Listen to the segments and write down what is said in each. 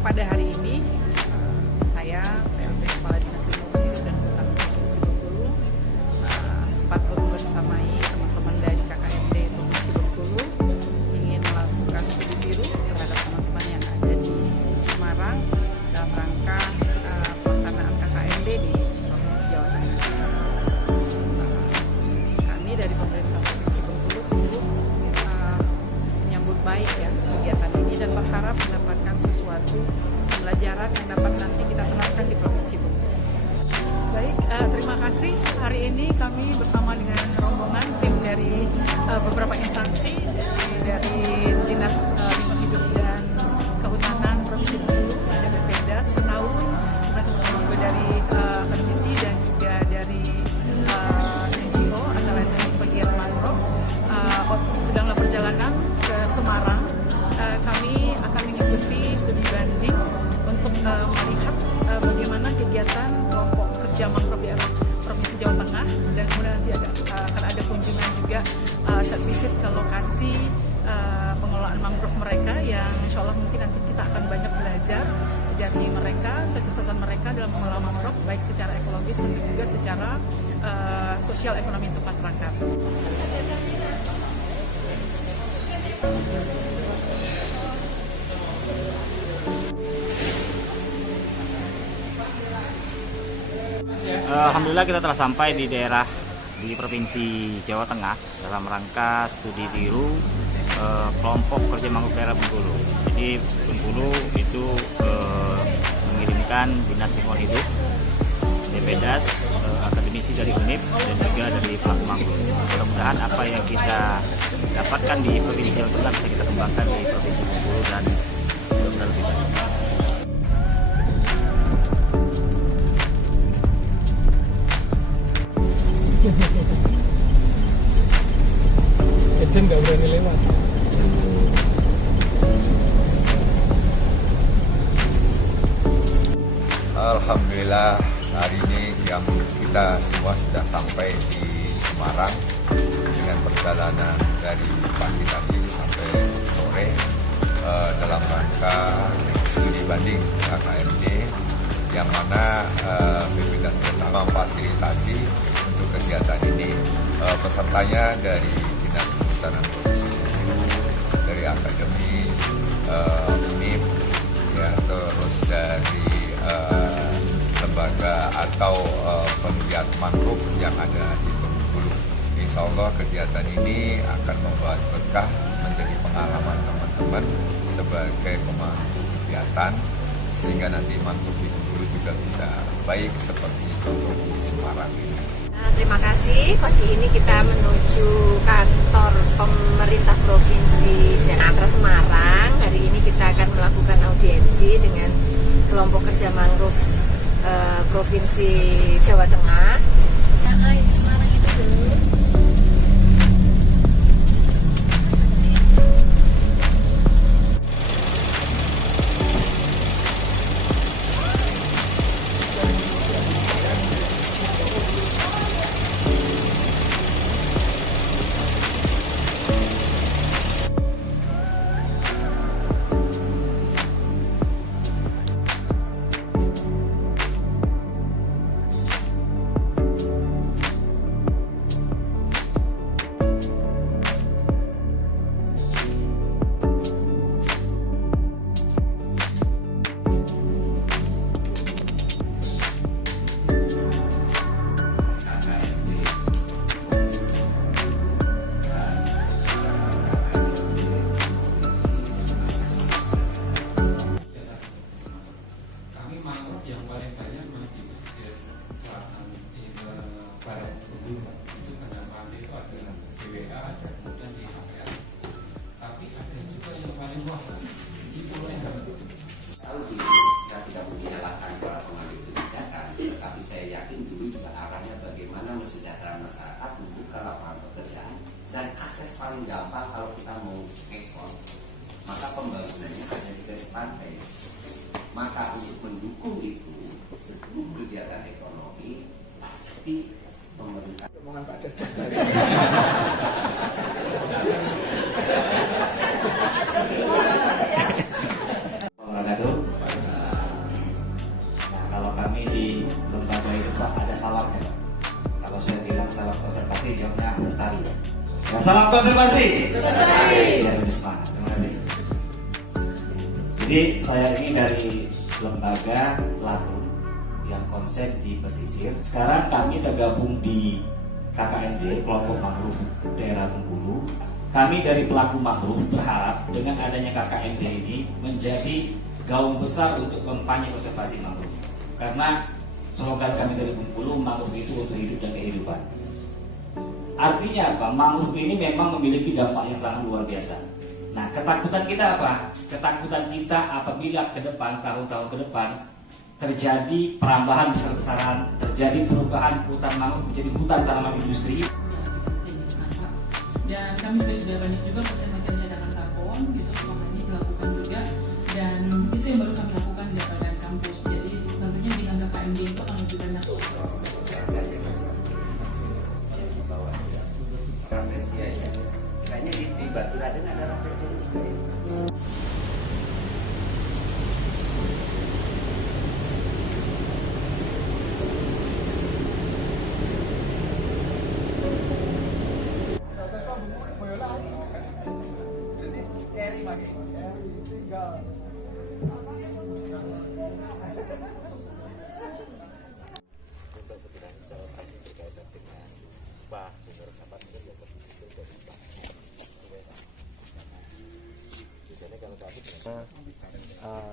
pada hari ini saya PLT Kepala Dinas Lingkungan Hidup dan Hutan Provinsi Bengkulu sempat bersamai teman-teman dari KKMD Provinsi Bengkulu ingin melakukan studi biru terhadap teman-teman yang ada di Semarang dalam rangka pelaksanaan KKMD di Provinsi Jawa Tengah. Kami dari pemerintah Provinsi Bengkulu sungguh menyambut baik ya kegiatan ini dan berharap mendapatkan sesuatu pembelajaran yang dapat nanti kita terapkan di Provinsi Bengkulu. Baik, terima kasih. Hari ini kami bersama dengan rombongan tim dari beberapa instansi dari Dinas Lingkungan Hidup dan Kehutanan Provinsi Bengkulu, ada BPDAS, Ketaun, teman-teman juga dari akademisi dan juga dari NGO atau LSM pegiat mangrove sedanglah perjalanan ke Semarang. Kami akan mengikuti studi banding untuk melihat bagaimana kegiatan kelompok kerja mangrove di Provinsi Jawa Tengah, dan kemudian nanti akan ada kunjungan juga set visit ke lokasi pengelolaan mangrove mereka yang insya Allah mungkin nanti kita akan banyak belajar dari mereka, kesuksesan mereka dalam mengelola mangrove baik secara ekologis dan juga secara sosial ekonomi untuk masyarakat. Alhamdulillah kita telah sampai di daerah di Provinsi Jawa Tengah dalam rangka studi biru kelompok kerja mangrove daerah Bengkulu. Jadi Bengkulu itu mengirimkan Dinas Lingkungan Hidup, BPDAS, akademisi dari UNIP dan juga dari pelaku mangrove. Mudah-mudahan apa yang kita dapatkan di Provinsi Jawa Tengah bisa kita kembangkan di Provinsi Bengkulu dan mudah-mudahan lebih baik. Eden nggak berani lewat. Alhamdulillah hari ini yang kita semua sudah sampai di Semarang dengan perjalanan dari pagi tadi sampai sore dalam rangka studi banding KKMD yang mana BPDAS memfasilitasi untuk kegiatan ini. Pesertanya dari Dinas Kehutanan Provinsi Bengkulu, dari akademis, UNIP, ya, terus dari lembaga atau penggiat mangrove yang ada di Bengkulu. Insya Allah kegiatan ini akan membawa berkah, menjadi pengalaman teman-teman sebagai pemangku kegiatan, sehingga nanti mangrove di Bengkulu juga bisa baik seperti contoh di Semarang ini. Terima kasih. Pagi ini kita menuju kantor pemerintah provinsi Daerah Semarang. Hari ini kita akan melakukan audiensi dengan kelompok kerja mangrove Provinsi Jawa Tengah. Di Semarang itu dulu. Yang paling banyak di pesisir selatan di barat Bengkulu itu Tanjung Pantai itu adalah BWA dan kemudian di APR. Tapi ada juga yang paling luas di Pulau Endah. Tahu dulu saya tidak menyalahkan para pengambil kebijakan, tetapi saya yakin dulu juga arahnya bagaimana mesejahterakan masyarakat, membuka lapangan pekerjaan, dan akses paling gampang kalau kita mau ekspor, maka pembangunannya ada di garis pantai. Maka untuk mendukung itu seluruh kegiatan ekonomi pasti pemerintah. Omongan Pak Dada. Wabarakatuh. Salam konservasi. Ya, lebih semangat. Terima kasih. Jadi saya ini dari lembaga Latun yang konsen di pesisir. Sekarang kami tergabung di KKND, kelompok mangrove daerah Bengkulu. Kami dari pelaku mangrove berharap dengan adanya KKND ini menjadi gaung besar untuk kampanye konservasi mangrove. Karena slogan kami dari Bengkulu, mangrove itu untuk hidup dan kehidupan. Artinya apa? Mangrove ini memang memiliki dampak yang sangat luar biasa. Nah, ketakutan kita apa? Ketakutan kita apabila ke depan, tahun-tahun ke depan, terjadi perambahan besar-besaran, terjadi perubahan hutan mangrove menjadi hutan tanaman industri. Dan kami juga sudah banyak juga penelitian cadangan karbon gitu selama ini dilakukan juga, dan itu yang baru kami lakukan di Badan Kampus. Jadi tentunya dengan KKND itu akan lebih banyak. Rafflesia ya. Kayaknya di Batu Raden ada Rafflesia juga ya.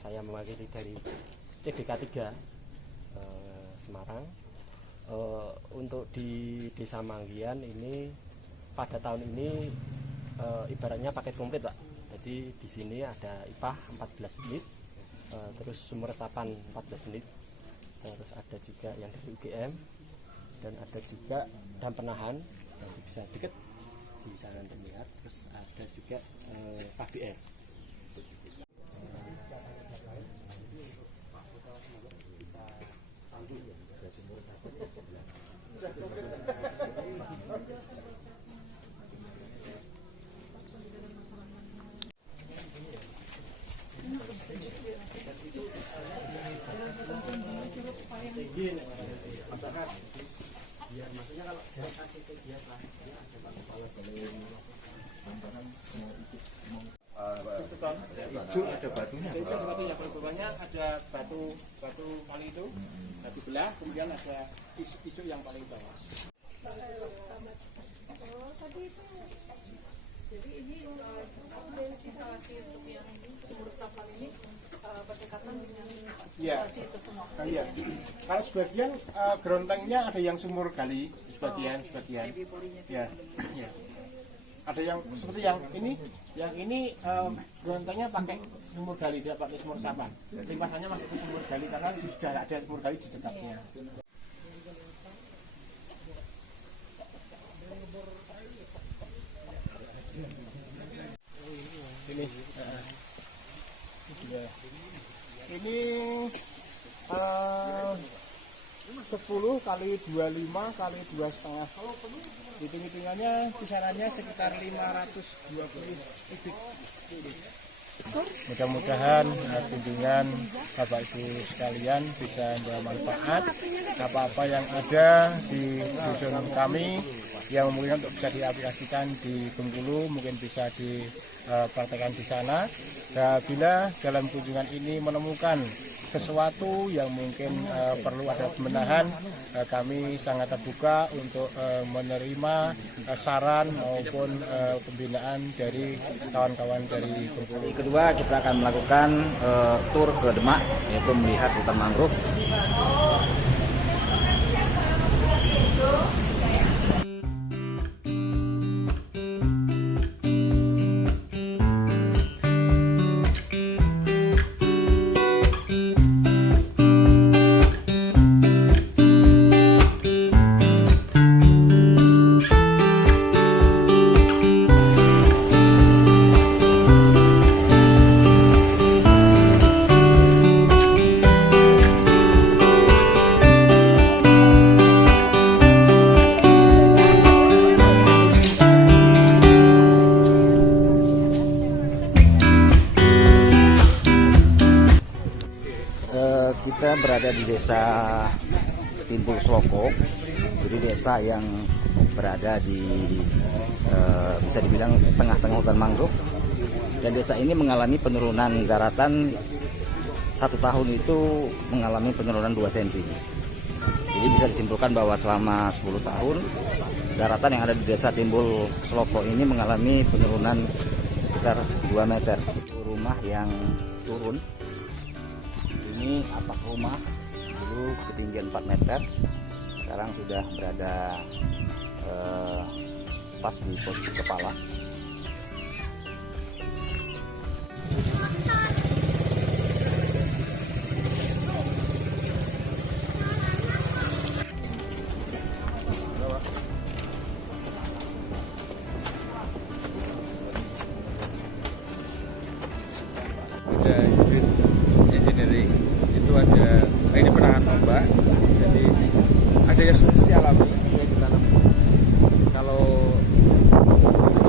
Saya mewakili dari CDK 3 Semarang. Untuk di Desa Manggian ini pada tahun ini ibaratnya paket komplit, Pak. Jadi di sini ada IPA 14 unit, terus sumber resapan 14 unit, terus ada juga yang dari UGM, dan ada juga dam penahan yang bisa deket di sana untuk melihat, terus ada juga KBR. Hijau ada batunya. Batunya ada batu kali itu, batu belah, kemudian ada hijau yang paling bawah. Jadi ini instalasi untuk yang sumur resapan ini berdekatan dengan instalasi itu semua. Iya. Kalau sebagian gerontengnya ada yang sumur gali, sebagian. Ya. Ada yang seperti yang ini gerontengnya pakai sumur gali, tidak pakai sumur resapan. Limpasannya masuk ke sumur gali karena sudah ada sumur gali di dekatnya. Ini 10 kali 25 kali 2,5. Hitung-hitungannya kisarannya sekitar 520 kubik. Mudah-mudahan bimbingan Bapak Ibu sekalian bisa bermanfaat. Apa-apa yang ada di dusun kami yang mungkin untuk bisa diaplikasikan di Bengkulu mungkin bisa dipraktekkan di sana. Dan bila dalam kunjungan ini menemukan sesuatu yang mungkin perlu ada pembenahan, kami sangat terbuka untuk menerima saran maupun pembinaan dari kawan-kawan dari Bengkulu. Kedua, kita akan melakukan tur ke Demak, yaitu melihat hutan mangrove. Kita berada di desa Timbul Sloko, jadi desa yang berada di bisa dibilang tengah-tengah hutan mangrove, dan desa ini mengalami penurunan daratan 1 tahun itu mengalami penurunan 2 cm. Jadi bisa disimpulkan bahwa selama 10 tahun daratan yang ada di desa Timbul Sloko ini mengalami penurunan sekitar 2 meter. Rumah yang turun ini atap rumah dulu ketinggian 4 meter, sekarang sudah berada pas di posisi kepala. Ada unit engineering, itu ada ini penahan ombak, jadi ada yang solusi alami yang ditanam. Kalau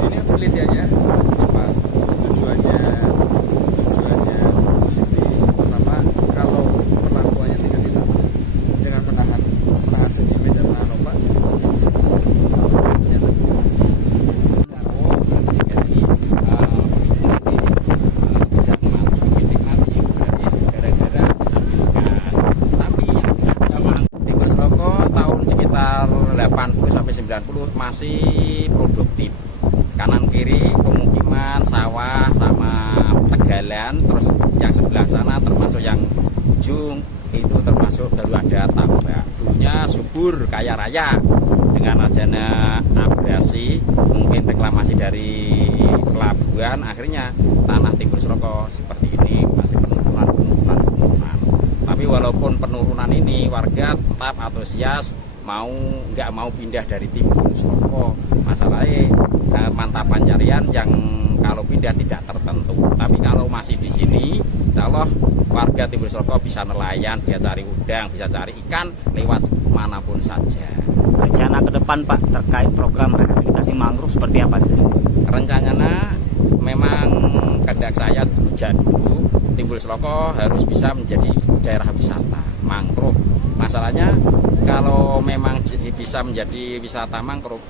ini penelitiannya cepat, tujuannya jadi pertama, kalau perlakuannya tidak ditanam dengan menahan sedimen dan menahan ombak, Timbul Sloko tahun sekitar 80-90 masih produktif. Kanan kiri pemukiman, sawah sama tegalan, terus yang sebelah sana termasuk yang ujung itu termasuk baru ada tambak. Dulunya subur kaya raya, dengan adanya abrasi mungkin reklamasi dari pelabuhan, akhirnya tanah Timbul Sloko seperti ini masih penurunan. Tapi walaupun penurunan ini warga tetap antusias nggak mau pindah dari Timbul Sloko. Masalahnya mata pencarian yang kalau pindah tidak tertentu. Tapi kalau masih di sini, insya Allah warga Timbul Sloko bisa nelayan, dia cari udang, bisa cari ikan lewat manapun saja. Rencana ke depan Pak terkait program rehabilitasi mangrove seperti apa di sini? Rencananya memang kehendak saya sejak dulu Timbul Sloko harus bisa menjadi daerah wisata mangrove. Masalahnya kalau memang bisa menjadi wisata mangrove,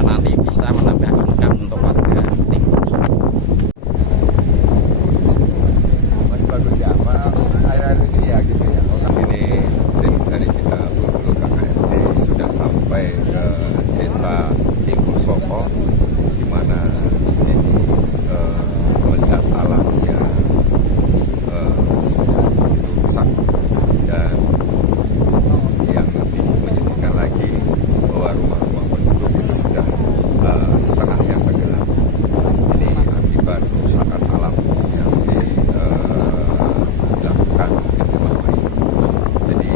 nanti bisa menambah income untuk warga Timbul Sloko. Masih bagus ya, air-air ini ya gitu ya. Ini tim dari kita Bengkulu KKMD sudah sampai ke desa Timbul Sloko, di mana di sini melihat alamnya sudah begitu besar, dan yang lebih menyedihkan lagi bahwa rumah-rumah penduduk itu sudah setengah yang tenggelam. Ini akibat kerusakan alam yang dilakukan selama ini. Jadi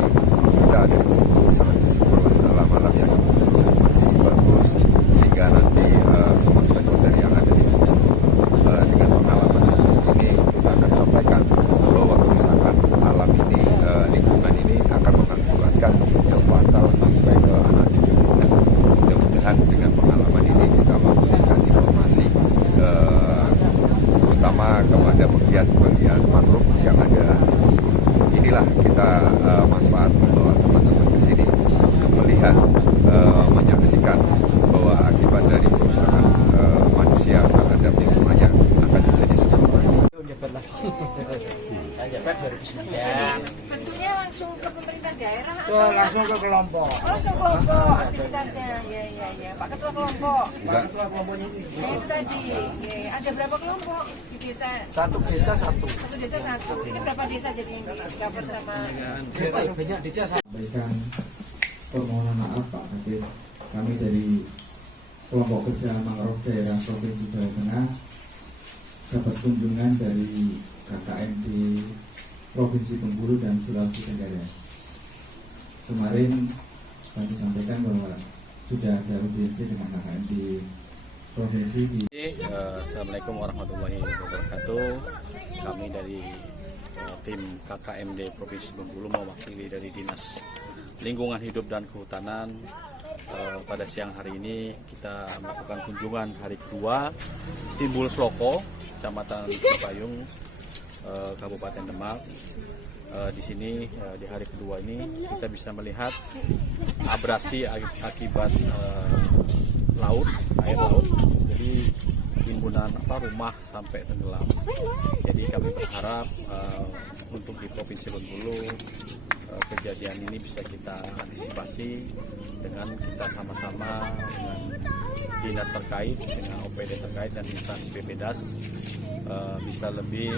kita dari Bengkulu sangat bersyukur alam-alam yang masih bagus, sehingga nanti semua stakeholder yang ada di Bengkulu dengan pengalaman seperti ini kita akan sampaikan bahwa kerusakan alam ini, lingkungan ini akan mengakibatkan yang fatal sampai ke anak cucu kita. Mudah-mudahan dengan pengalaman ini kita memberikan informasi terutama kepada pegiat-pegiat mangrove yang ada di Bengkulu. Inilah kita manfaat membawa teman-teman ke sini untuk melihat, menyaksikan bahwa akibat dari kerusakan manusia terhadap lingkungannya akan terjadi seperti ini. Bentuknya langsung ke pemerintah daerah Langsung ke kelompok. langsung kelompok aktivitasnya. Ya. Pak Ketua kelompok. Ketua kelompoknya ini. Itu tadi. Ya. Ada berapa kelompok di desa? Satu desa satu. Satu desa satu. Ini berapa desa jadi yang di cover sama? Banyak desa satu. Sampaikan permohonan maaf Pak Kadis, kami dari kelompok kerja mangrove daerah Provinsi Jawa Tengah dapat kunjungan dari KKMD Provinsi Bengkulu dan Sulawesi Tenggara. Kemarin kami sampaikan bahwa sudah ada audiensi dengan KKMD Provinsi di Assalamualaikum warahmatullahi wabarakatuh. Kami dari tim KKMD Provinsi Bengkulu mewakili dari Dinas Lingkungan Hidup dan Kehutanan. Pada siang hari ini kita melakukan kunjungan hari kedua Timbul Sloko, Kecamatan Cipayung, Kabupaten Demak. Di sini di hari kedua ini kita bisa melihat abrasi akibat air laut, jadi timbunan rumah sampai tenggelam. Jadi kami berharap untuk di Provinsi Bengkulu kejadian ini bisa kita antisipasi dengan kita sama-sama dengan dinas terkait, dengan OPD terkait dan instansi BPDAS bisa lebih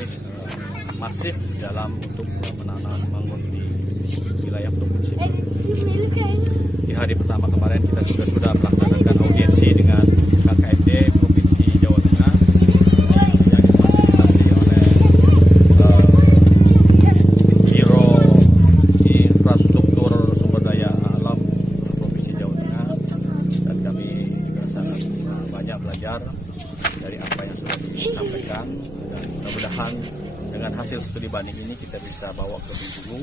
masif dalam untuk menanam mangrove di wilayah Provinsi Bengkulu. Di hari pertama kemarin kita juga sudah melaksanakan audiensi dengan KKND Provinsi Jawa Tengah yang difasilitasi oleh Biro Infrastruktur Sumber Daya Alam Provinsi Jawa Tengah, dan kami juga sangat banyak belajar dari apa yang sudah disampaikan, dan mudah-mudahan dengan hasil studi banding ini kita bisa bawa ke Bengkulu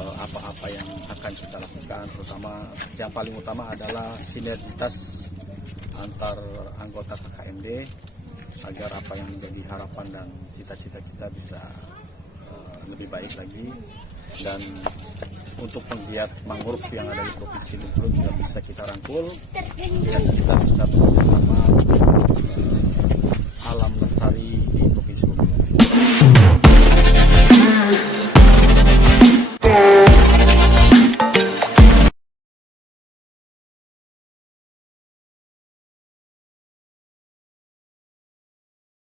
apa-apa yang akan kita lakukan, terutama yang paling utama adalah sinergitas antar anggota KKND agar apa yang menjadi harapan dan cita-cita kita bisa lebih baik lagi, dan untuk penggiat mangrove yang ada di Provinsi Bengkulu juga bisa kita rangkul dan kita bisa bekerjasama